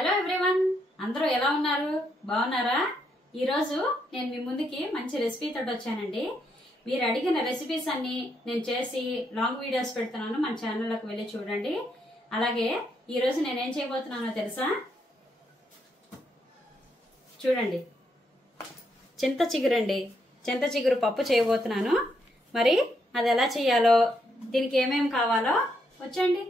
Hello everyone, అందరూ ఎలా ఉన్నారు? బాగున్నారా? ఈరోజు నేను మీ ముందుకి మంచి రెసిపీ తోటి వచ్చానండి. మీరు అడిగిన రెసిపీస్ అన్ని నేను చేసి లాంగ్ వీడియోస్ పెడుతున్నాను, మన ఛానల్లోకి వెళ్ళి చూడండి. అలాగే ఈరోజు నేనేం చేయబోతున్నానో తెలుసా? చూడండి, చింత చిగురండి, చింత చిగురు పప్పు చేయబోతున్నాను. మరి అది ఎలా చేయాలో, దీనికి ఏమేమి కావాలో వచ్చండి.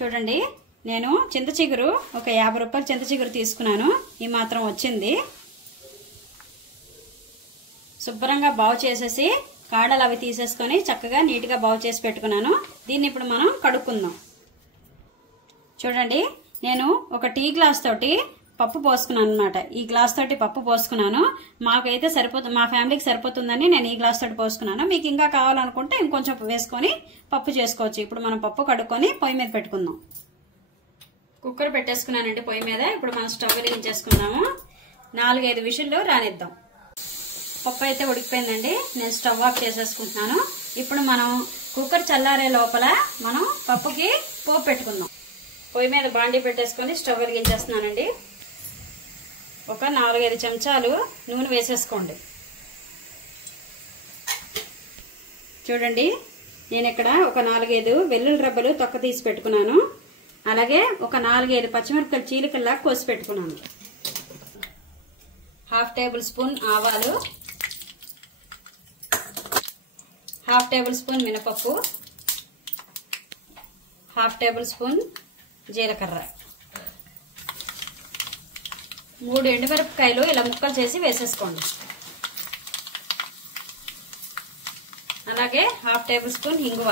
చూడండి, నేను చింత చిగురు ఒక 50 రూపాయలు చింత చిగురు తీసుకున్నాను. ఈ మాత్రం వచ్చింది. శుభ్రంగా బాగు చేసేసి కాడలు అవి తీసేసుకొని చక్కగా నీట్గా బాగు చేసి పెట్టుకున్నాను. దీన్ని ఇప్పుడు మనం కడుక్కుందాం. చూడండి, నేను ఒక టీ గ్లాస్ తోటి పప్పు పోసుకున్నాను అనమాట. ఈ గ్లాస్ తోటి పప్పు పోసుకున్నాను. మాకైతే సరిపోతుంది, మా ఫ్యామిలీకి సరిపోతుందని నేను ఈ గ్లాస్ తోటి పోసుకున్నాను. మీకు ఇంకా కావాలనుకుంటే ఇంకొంచెం వేసుకొని పప్పు చేసుకోవచ్చు. ఇప్పుడు మనం పప్పు కడుక్కొని పొయ్యి మీద పెట్టుకుందాం. కుక్కర్ పెట్టేసుకున్నానండి పొయ్యి మీద. ఇప్పుడు మనం స్టవ్ వెలిగించేసుకున్నాము. 4-5 విషుల్లో రానిద్దాం. పప్పు అయితే ఉడికిపోయిందండి. నేను స్టవ్ ఆఫ్ చేసేసుకుంటున్నాను. ఇప్పుడు మనం కుక్కర్ చల్లారే లోపల మనం పప్పుకి పోపు పెట్టుకుందాం. పొయ్యి మీద బాండీ పెట్టేసుకొని స్టవ్ వెలిగించేస్తున్నానండి. ఒక 4-5 చెంచాలు నూనె వేసేసుకోండి. చూడండి, నేను ఇక్కడ ఒక 4-5 వెల్లుల్లి రబ్బలు తొక్క తీసి పెట్టుకున్నాను. అలాగే ఒక 4-5 పచ్చిమిరపకాయలు చీలికల్లా కోసి పెట్టుకున్నాను. 1/2 టేబుల్ స్పూన్ ఆవాలు, 1/2 టేబుల్ స్పూన్ మినపప్పు, 1/2 టేబుల్ స్పూన్ జీలకర్ర, 3 ఎండుమిరపకాయలు ఇలా ముక్కలు చేసి వేసేసుకోండి. అలాగే 1/2 టేబుల్ స్పూన్ ఇంగువ.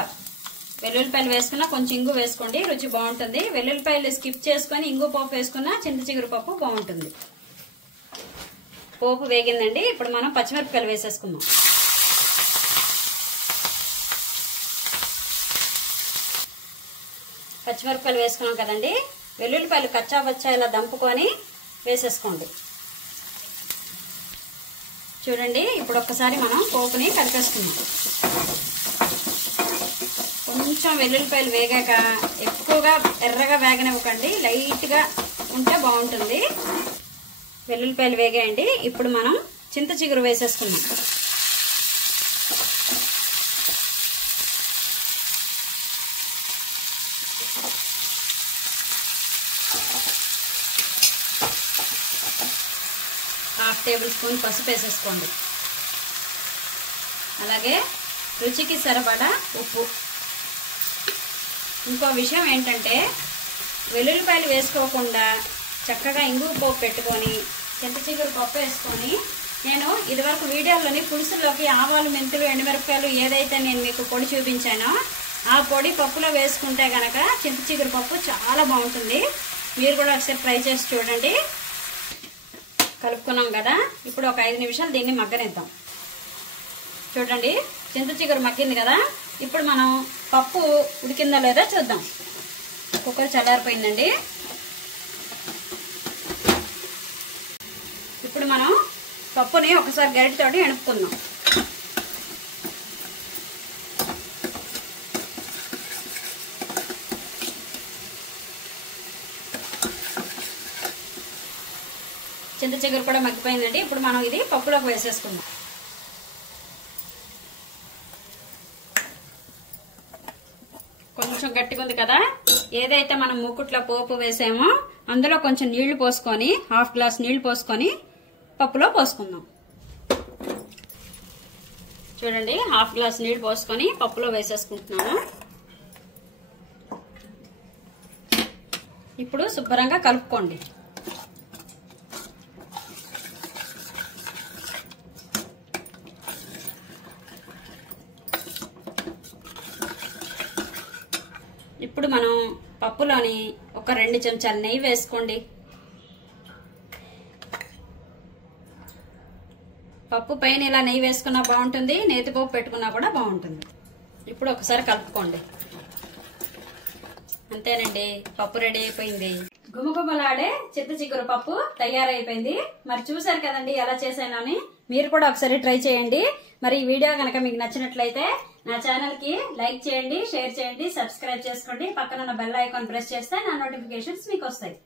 వెల్లుల్లిపాయలు వేసుకున్నా కొంచెం ఇంగు వేసుకోండి, రుచి బాగుంటుంది. వెల్లుల్లిపాయలు స్కిప్ చేసుకుని ఇంగు పోపు వేసుకున్నా చింత చిగురు పప్పు బాగుంటుంది. పోపు వేగిందండి. ఇప్పుడు మనం పచ్చిమిరపకాయలు వేసేసుకుందాం. పచ్చిమిరపకాయలు వేసుకున్నాం కదండి. వెల్లుల్లిపాయలు కచ్చా బచ్చా ఇలా దంపుకొని వేసేసుకోండి. చూడండి, ఇప్పుడు ఒక్కసారి మనం పోపుని కలిపేసుకుందాం. కొంచెం వెల్లుల్లిపాయలు వేగాక ఎక్కువగా ఎర్రగా వేగనివ్వకండి, లైట్గా ఉంటే బాగుంటుంది. వెల్లుల్లిపాయలు వేగాయండి. ఇప్పుడు మనం చింత చిగురు వేసేసుకుందాం. హాఫ్ టేబుల్ స్పూన్ పసుపు వేసేసుకోండి. అలాగే రుచికి సరిపడా ఉప్పు. ఇంకో విషయం ఏంటంటే, వెల్లుల్లిపాయలు వేసుకోకుండా చక్కగా ఇంగువ పోపు పెట్టుకొని చింత చిగురు పప్పు వేసుకొని, నేను ఇదివరకు వీడియోలోని పులుసులోకి ఆవాలు, మెంతులు, ఎండుమిరపకాయలు ఏదైతే నేను మీకు పొడి చూపించానో ఆ పొడి పప్పులో వేసుకుంటే గనక చింత చిగురు పప్పు చాలా బాగుంటుంది. మీరు కూడా ఒకసారి ట్రై చేసి చూడండి. కలుపుకున్నాం కదా, ఇప్పుడు ఒక 5 నిమిషాలు దీన్ని మగ్గనిద్దాం. చూడండి, చింత చిగురు మగ్గింది కదా. ఇప్పుడు మనం పప్పు ఉడికిందా లేదా చూద్దాం. కుక్కర్ చల్లారిపోయిందండి. ఇప్పుడు మనం పప్పుని ఒకసారి గరిటెతోటి ఎనుపుకుందాం. చింత చిగురు కూడా మగ్గిపోయిందండి. ఇప్పుడు మనం ఇది పప్పులోకి వేసేసుకుందాం. కొంచెం గట్టిగా ఉంది కదా. ఏదైతే మనం మూకుట్లో పోపు వేసామో అందులో కొంచెం నీళ్లు పోసుకొని, 1/2 గ్లాస్ నీళ్లు పోసుకొని పప్పులో పోసుకుందాం. చూడండి, 1/2 గ్లాస్ నీళ్లు పోసుకొని పప్పులో వేసేసుకుంటున్నాను. ఇప్పుడు శుభ్రంగా కలుపుకోండి. ఇప్పుడు మనం పప్పులోని ఒక 2 చెంచాలు నెయ్యి వేసుకోండి. పప్పు పైన ఇలా నెయ్యి వేసుకున్నా బాగుంటుంది, నేతి పోపు పెట్టుకున్నా కూడా బాగుంటుంది. ఇప్పుడు ఒకసారి కలుపుకోండి. అంతేనండి, పప్పు రెడీ అయిపోయింది. గుమగుమలాడే చింత చిగురు పప్పు తయారైపోయింది. మరి చూసారు కదండి ఎలా చేశానని. మీరు కూడా ఒకసారి ట్రై చేయండి. మరి ఈ వీడియో కనుక మీకు నచ్చినట్లయితే నా ఛానల్ కి లైక్ చేయండి, షేర్ చేయండి, సబ్స్క్రైబ్ చేసుకోండి. పక్కన ఉన్న బెల్ ఐకాన్ ప్రెస్ చేస్తే నా నోటిఫికేషన్స్ మీకు వస్తాయి.